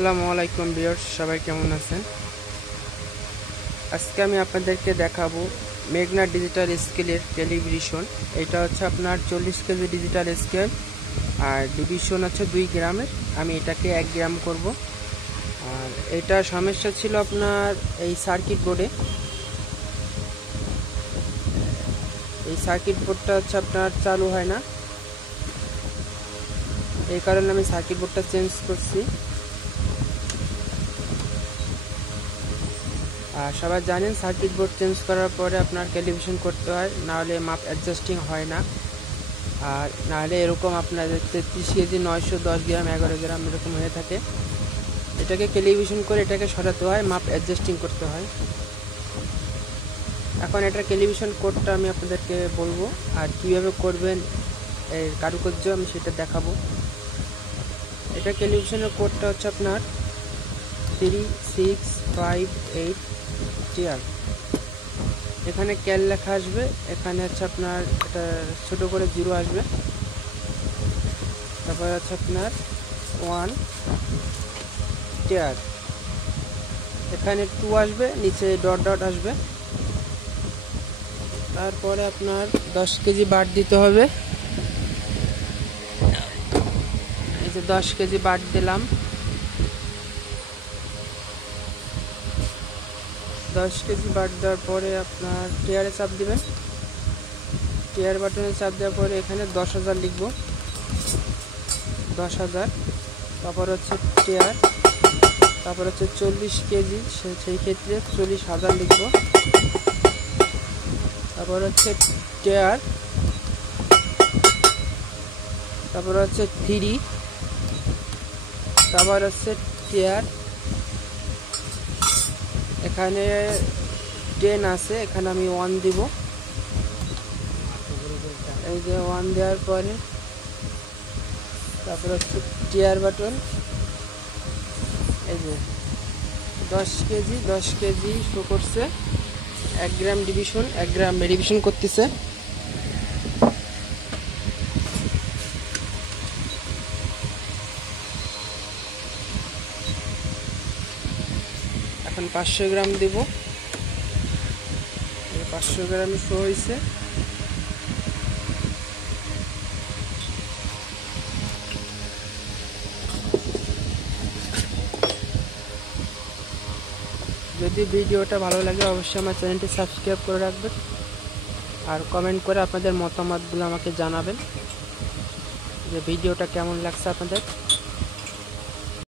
আসসালামু আলাইকুম ভিউয়ার্স, সবাই কেমন আছেন? আজকে আমি আপনাদেরকে দেখাবো মেঘনা ডিজিটাল স্কেলের টেলিভিশন। এটা হচ্ছে আপনার 40 কেজি ডিজিটাল স্কেল আর ডিভিশন হচ্ছে 2 গ্রামের। আমি এটাকে 1 গ্রাম করব। আর এটা সমস্যা ছিল আপনার এই সার্কিট বোর্ডে। এই সার্কিট বোর্ডটা হচ্ছে আপনার চালু হয় না, এই কারণে আমি সার্কিট বোর্ডটা চেঞ্জ করছি। আর সবাই জানেন সার্কিট বোর্ড চেঞ্জ করার পরে আপনার টেলিভিশন করতে হয়, নাহলে মাপ অ্যাডজাস্টিং হয় না। আর নাহলে এরকম আপনাদের 33 কেজি 910 গ্রাম 11 গ্রাম এরকম হয়ে থাকে। এটাকে টেলিভিশন করে এটাকে সরাতে হয়, মাপ অ্যাডজাস্টিং করতে হয়। এখন এটা টেলিভিশন কোডটা আমি আপনাদেরকে বলবো, আর কীভাবে করবেন এর কারুকার্য আমি সেটা দেখাবো। এটা টেলিভিশনের কোডটা হচ্ছে আপনার 3658 টিআর। এখানে ক্যাল লেখা আসবে, এখানে হচ্ছে আপনার এটা ছোট করে 0 আসবে, তারপর হচ্ছে আপনার 1 টিআর, এখানে 2 আসবে, নিচে ডট ডট আসবে। তারপরে আপনার 10 কেজি বাট দিতে হবে। এই যে 10 কেজি বাট দিলাম। 10 কেজি বাট দেওয়ার পরে আপনার টিআরে চাপ দিবেন। টিআর বাটনে চাপ দেওয়ার পরে এখানে 10,000 লিখব, 10,000। তারপর হচ্ছে টিআর, তারপর হচ্ছে 40 কেজি, সেই ক্ষেত্রে 40,000 লিখব। তারপর হচ্ছে টিআর, তারপর হচ্ছে 3, তারপর হচ্ছে টিআর। এখানে 10 আছে, এখানে আমি 1 দিব। এই যে 1 দেওয়ার পরে তারপর হচ্ছে টিআর বাটন। এই যে 10 কেজি শো করছে, 1 গ্রাম ডিভিশন, 1 গ্রাম ডিভিশন করতেছে। এখন 500 গ্রাম দেব, 500 গ্রামে শো হয়েছে। যদি ভিডিওটা ভালো লাগে অবশ্যই আমার চ্যানেলটি সাবস্ক্রাইব করে রাখবেন, আর কমেন্ট করে আপনাদের মতামতগুলো আমাকে জানাবেন যে ভিডিওটা কেমন লাগছে আপনাদের।